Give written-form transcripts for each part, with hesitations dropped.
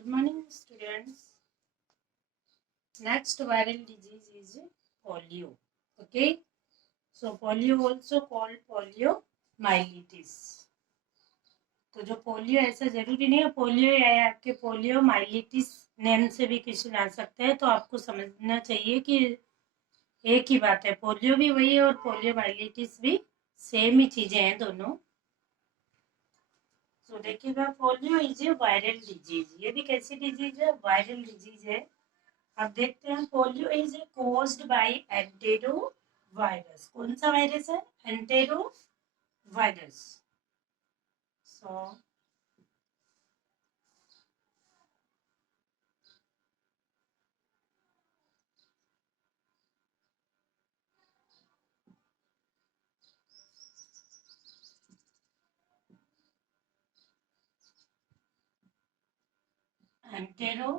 Good morning, students. Next viral disease is polio. Okay, so polio also called poliomyelitis. तो जो polio ऐसा जरूरी नहीं है पोलियो या आपके पोलियो माइलिटिस नेम से भी किसी आ सकता है, तो आपको समझना चाहिए कि एक ही बात है, पोलियो भी वही है और पोलियो माइलिटिस भी सेम ही चीजें हैं दोनों। तो देखिएगा, polio is a viral disease. ये भी कैसी डिजीज है? वायरल डिजीज है। अब देखते हैं, polio is caused by entero virus. कौन सा वायरस है? Entero virus. So entero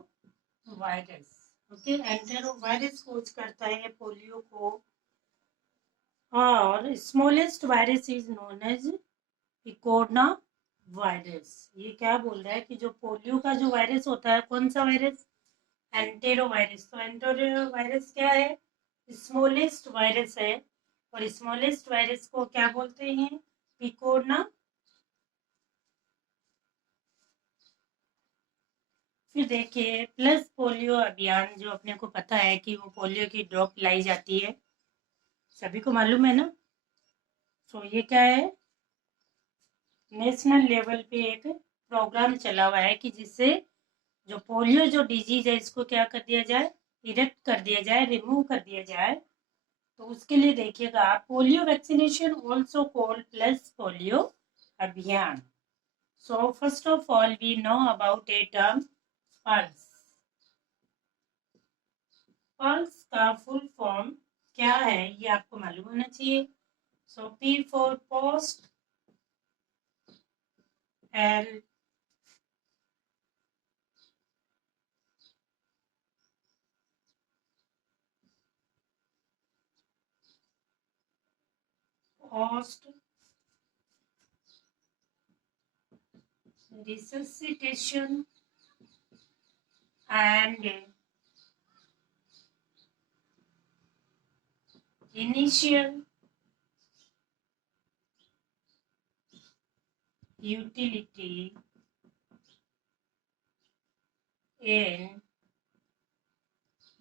virus, okay, entero virus cause करता है पोलियो को। और smallest virus is known as इकोना वायरस। ये क्या बोल रहा है कि जो पोलियो का जो वायरस होता है, कौन सा वायरस? Enterovirus. तो एंटेरो वायरस क्या है? स्मॉलेस्ट वायरस है। और स्मॉलेस्ट वायरस को क्या बोलते हैं? पिकोना। फिर देखिए, प्लस पोलियो अभियान, जो अपने को पता है कि वो पोलियो की ड्रॉप लाई जाती है, सभी को मालूम है ना। तो ये क्या है? नेशनल लेवल पे एक प्रोग्राम चला हुआ है कि जिससे जो पोलियो जो डिजीज है इसको क्या कर दिया जाए? इरेक्ट कर दिया जाए, रिमूव कर दिया जाए। तो उसके लिए देखिएगा, polio vaccination also called plus polio अभियान। So first of all we know about a term pulse. Pulse का फुल फॉर्म क्या है ये आपको मालूम होना चाहिए। So P for post, L post resuscitation and initial utility in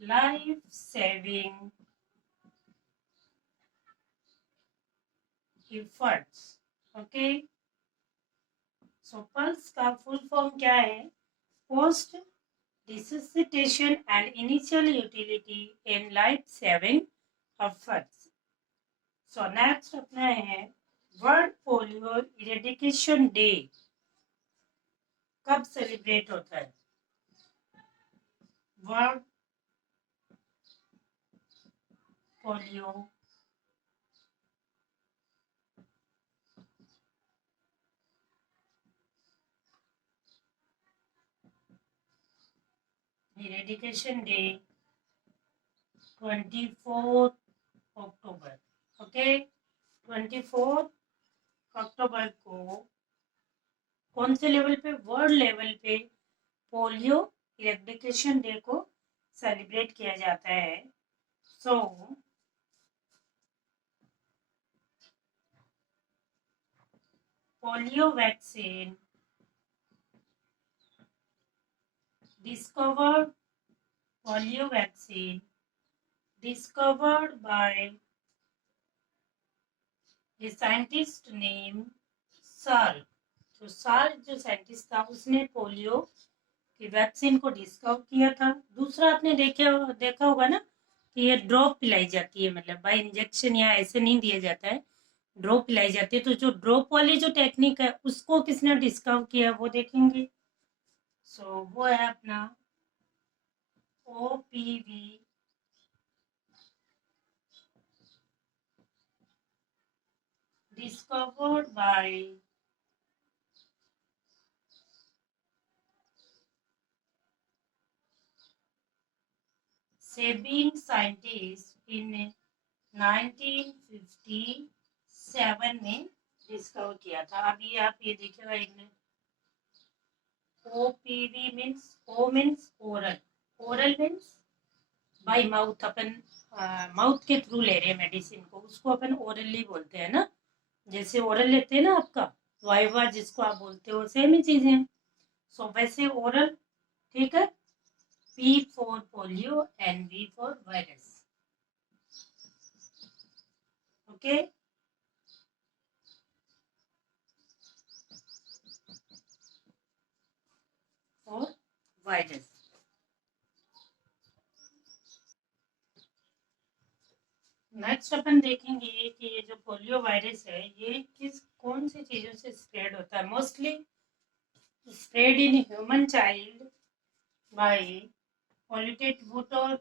life saving efforts. Okay, so pulse का फुल फॉर्म क्या है? Post resuscitation and initial utility in life saving efforts. So next अपना है वर्ल्ड पोलियो इरेडिकेशन डे। कब celebrate होता है? World polio eradication day 24 October. Okay, 24 October को कौन से लेवल पे? वर्ल्ड लेवल पे पोलियो इरेडिकेशन डे को सेलिब्रेट किया जाता है। So polio vaccine discovered polio vaccine discovered by a scientist named साल। तो साल जो साइंटिस्ट था उसने पोलियो की वैक्सीन को डिस्कवर किया था। दूसरा आपने देखा होगा ना कि ये ड्रॉप पिलाई जाती है, मतलब बाय इंजेक्शन या ऐसे नहीं दिया जाता है, ड्रॉप पिलाई जाती है। तो जो ड्रॉप वाली जो टेक्निक है उसको किसने डिस्कवर किया वो देखेंगे। सो वो है अपना OPV discovered by Sabine scientists in 1957 में डिस्कवर किया था। अभी आप ये देखिएगा, OPV means O means oral, oral means by mouth, upon mouth के थ्रू ले रहे हैं मेडिसिन को, उसको अपन ओरली बोलते हैं ना, जैसे ओरल लेते हैं ना आपका वाइवा जिसको आप बोलते हो, सेम ही चीजें हैं। सो वैसे ओरल, ठीक है। P for polio and V for virus. Okay. For virus. Next अपन देखेंगे कि ये जो पोलियो वायरस है ये कौन सी चीजों से स्प्रेड होता है। Mostly spread in human child by polluted water,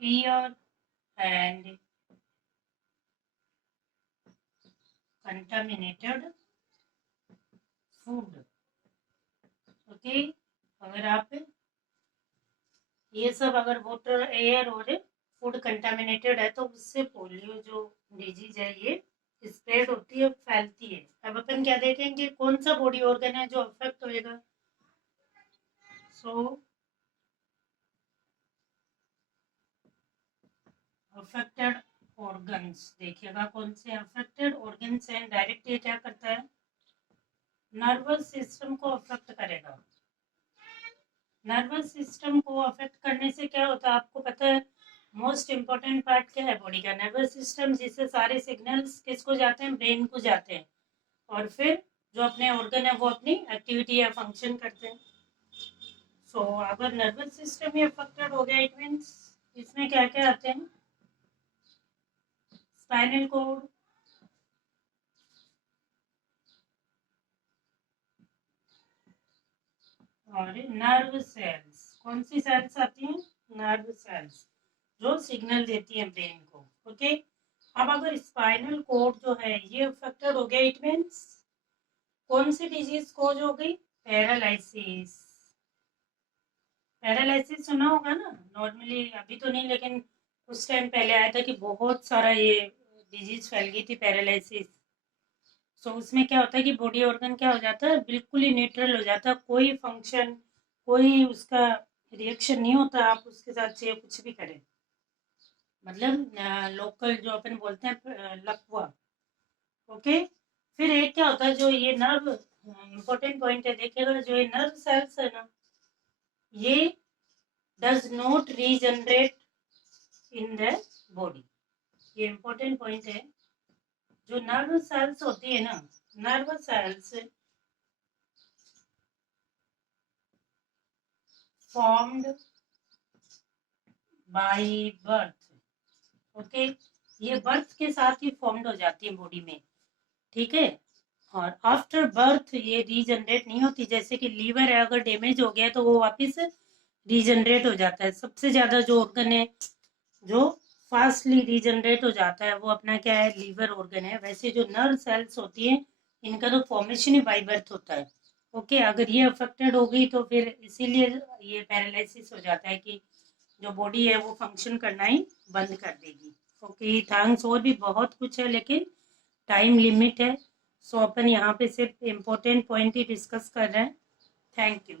air and contaminated food. Okay, अगर आप ये सब अगर वाटर, एयर और फूड कंटामिनेटेड है तो उससे पोलियो जो डिजीज है ये स्प्रेड होती है, फैलती है। अब अपन क्या देखेंगे, कौन सा बॉडी ऑर्गन है जो अफेक्ट होएगा। सो अफेक्टेड ऑर्गन्स देखिएगा, कौन से अफेक्टेड ऑर्गन्स हैं। डायरेक्ट ये क्या करता है, नर्वस सिस्टम को अफेक्ट करेगा। नर्वस सिस्टम को अफेक्ट करने से क्या होता है आपको पता है, मोस्ट इम्पोर्टेंट पार्ट क्या है बॉडी का, नर्वस सिस्टम, जिससे सारे सिग्नल्स किसको जाते हैं, ब्रेन को जाते हैं, और फिर जो अपने ऑर्गन है वो अपनी एक्टिविटी या फंक्शन करते हैं। सो अगर नर्वस सिस्टम ही अफेक्टेड हो गया, इट मीन्स इसमें क्या क्या आते हैं, स्पाइनल कोड, और नर्व सेल्स। कौन सी सेल्स आती हैं, नर्व सेल्स, जो सिग्नल देती है ब्रेन को। ओके, अब अगर स्पाइनल कोड जो है ये अफेक्टेड हो गया, इट मीन्स कौन सी डिजीज कोज हो गई, पैरालिसिस। पैरालिसिस सुना होगा ना, नॉर्मली अभी तो नहीं लेकिन उस टाइम पहले आया था कि बहुत सारा ये डिजीज फैल गई थी, पैरालिसिस। सो उसमें क्या होता है कि बॉडी ऑर्गन क्या हो जाता है, बिल्कुल ही न्यूट्रल हो जाता है, कोई फंक्शन, कोई उसका रिएक्शन नहीं होता, आप उसके साथ चाहे कुछ भी करें, मतलब लोकल जो अपन बोलते हैं लकवा। ओके, फिर एक क्या होता है, जो ये नर्व, इम्पोर्टेंट पॉइंट है देखिएगा, जो ये नर्व सेल्स है ना, ये does not regenerate in the body. ये इम्पोर्टेंट पॉइंट है, जो नर्व सेल्स होती है ना, nerve cells formed by birth. Okay, ये बर्थ के साथ ही फॉर्म्ड हो जाती है बॉडी में, ठीक है। और आफ्टर बर्थ ये रीजनरेट नहीं होती, जैसे कि लीवर है अगर डैमेज हो गया तो वो वापस रीजनरेट हो जाता है। सबसे ज्यादा जो ऑर्गन है जो फास्टली रीजनरेट हो जाता है वो अपना क्या है, लीवर ऑर्गन है। वैसे जो नर्व सेल्स होती है इनका तो फॉर्मेशन ही बाय बर्थ होता है। ओके, अगर ये अफेक्टेड हो गई तो फिर इसीलिए ये पैरालिसिस हो जाता है कि जो बॉडी है वो फंक्शन करना ही बंद कर देगी। Okay, thanks. और भी बहुत कुछ है लेकिन टाइम लिमिट है, सो अपन यहाँ पे सिर्फ इम्पोर्टेंट पॉइंट ही डिस्कस कर रहे हैं। Thank you.